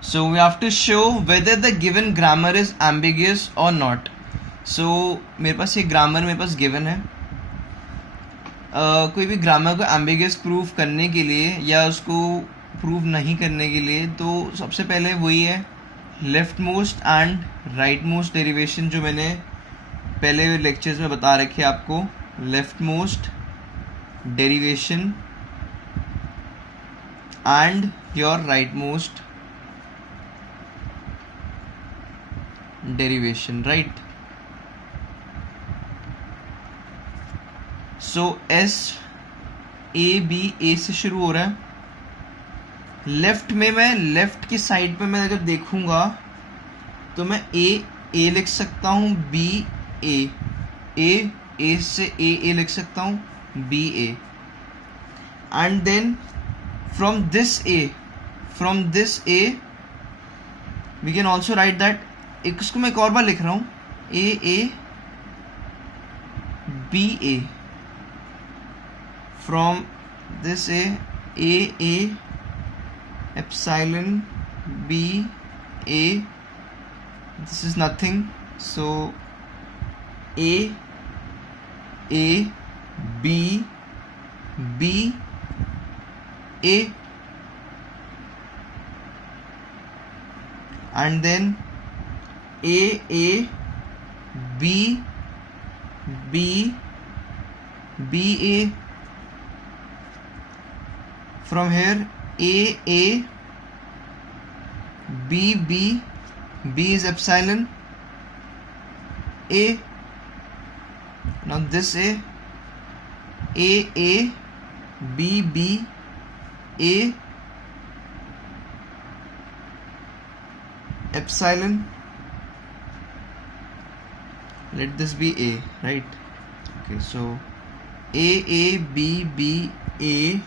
So we have to show whether the given grammar is ambiguous or not. So मेरे पास ये grammar मेरे पास given है. कोई भी ग्रामर को एम्बिगस प्रूव करने के लिए या उसको प्रूव नहीं करने के लिए, तो सबसे पहले वही है left most and right most derivation, जो मैंने पहले लेक्चर्स में बता रखे आपको. Left most derivation and your right most derivation, right. So S A B A से शुरू हो रहा है. लेफ्ट में मैं लेफ्ट की साइड पे मैं अगर देखूंगा तो मैं ए लिख सकता हूँ, बी ए से ए लिख सकता हूँ, B A. And then from this A we can also write that. इसको मैं एक और बार लिख रहा हूँ, A B A. From this A epsilon B A, this is nothing, so A B A, and then A B A. From here A B is epsilon A. Now this A B A epsilon. Let this be A, right? Okay, so A B A.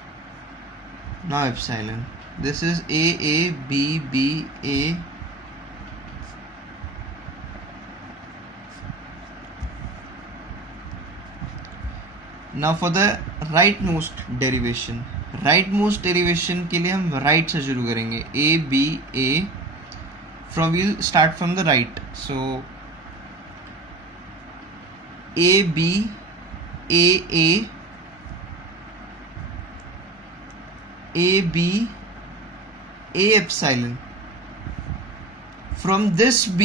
Now epsilon. This is A B A. Now for the rightmost derivation. rightmost derivation के लिए हम right से शुरू करेंगे. A B A. We'll start from the right. So A B A B A epsilon. From this B,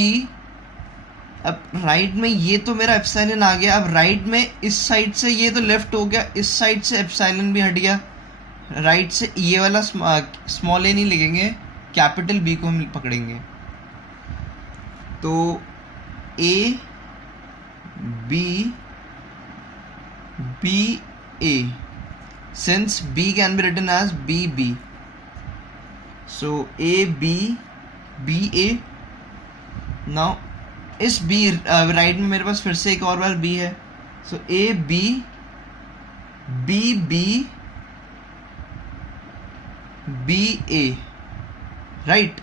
अब right में ये तो मेरा एप्सिलॉन आ गया. अब राइट में इस साइड से ये तो लेफ्ट हो गया, इस साइड से एप्सिलॉन भी हट गया. राइट से ये वाला स्मॉल ए नहीं लिखेंगे, कैपिटल बी को हम पकड़ेंगे. तो A B A, since B can be written as BB. So A B A. Now इस B राइट में मेरे पास फिर से एक और बार B है. So A B A, right?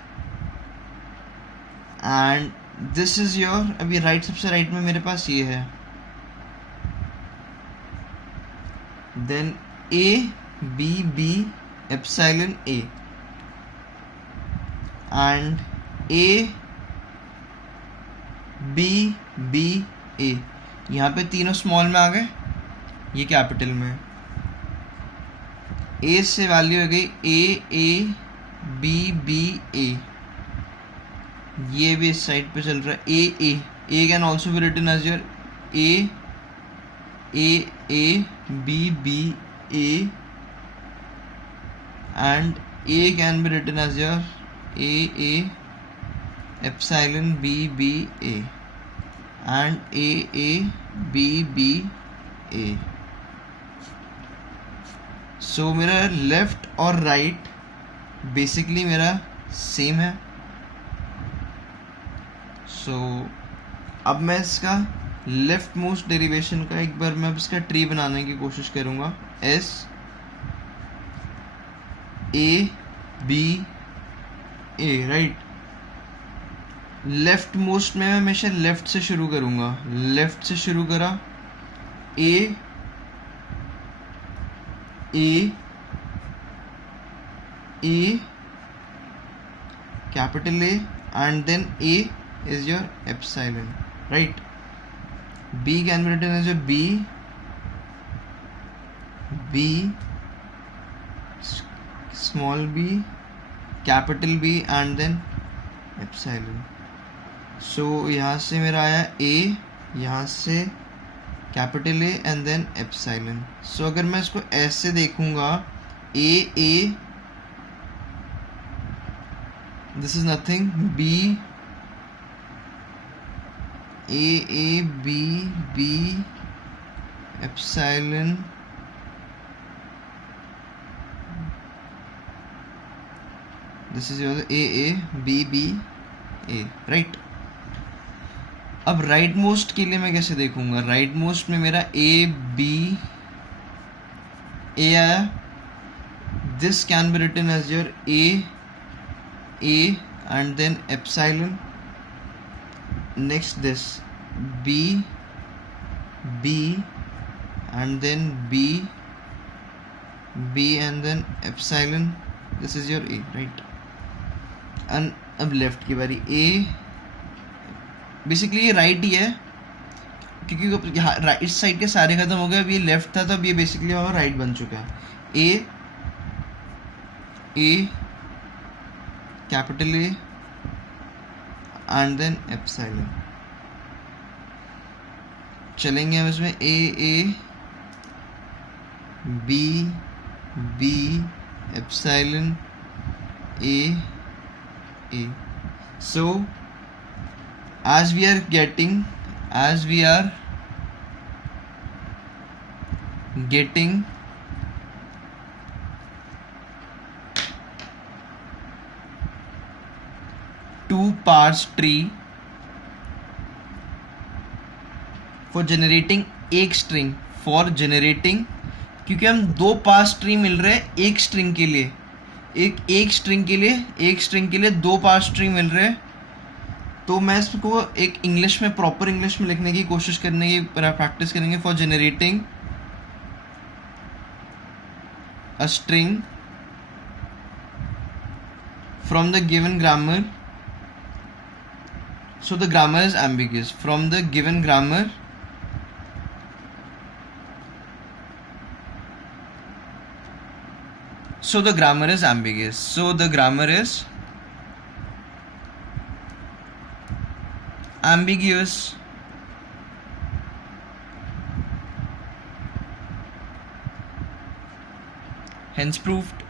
And this is your, अभी राइट सबसे राइट में मेरे पास ये है. Then A B epsilon A, and A B A. यहाँ पे तीनों स्मॉल में आ गए, ये कैपिटल में. A से वैल्यू हो गई A B A. ये भी इस साइड पे चल रहा है. A can also be written as your A B A, and A can be written as your A epsilon B A, and A B A. So मेरा लेफ्ट और right basically मेरा सेम है. So अब मैं इसका left most derivation का एक बार मैं इसका ट्री बनाने की कोशिश करूंगा. As A B A, right. Left most में मैं हमेशा लेफ्ट से शुरू करूंगा. लेफ्ट से शुरू करा, ए capital A, and then A is your epsilon, right? B can be written as a B, small b, capital B, and then epsilon. So यहाँ से मेरा आया A, यहाँ से capital A and then epsilon. So अगर मैं इसको ऐसे देखूंगा, A, this is nothing, B, A, B, epsilon, this is your A, B, A, right. अब राइट मोस्ट के लिए मैं कैसे देखूंगा? राइट मोस्ट में मेरा A आया. This can be written as your A and then epsilon. Next this B and then B and then epsilon. This is your A, right. And अब लेफ्ट की बारी. A बेसिकली ये right ही है, क्योंकि राइट इस side के सारे खत्म हो गए. अब ये लेफ्ट था, तो अब ये बेसिकली और राइट बन चुका है. A capital A and then epsilon. चलेंगे हम इसमें A B epsilon A. So as we are getting two parse tree for generating एक string, क्योंकि हम दो पार्स ट्री मिल रहे हैं एक स्ट्रिंग के लिए, एक स्ट्रिंग के लिए दो पार्स ट्री मिल रहे हैं. तो मैं इसको एक इंग्लिश में, प्रॉपर इंग्लिश में लिखने की कोशिश करने की प्रैक्टिस करेंगे. For generating a string from the given grammar. So the grammar is ambiguous. From the given grammar so the grammar is ambiguous. So the grammar is ambiguous. Hence proved.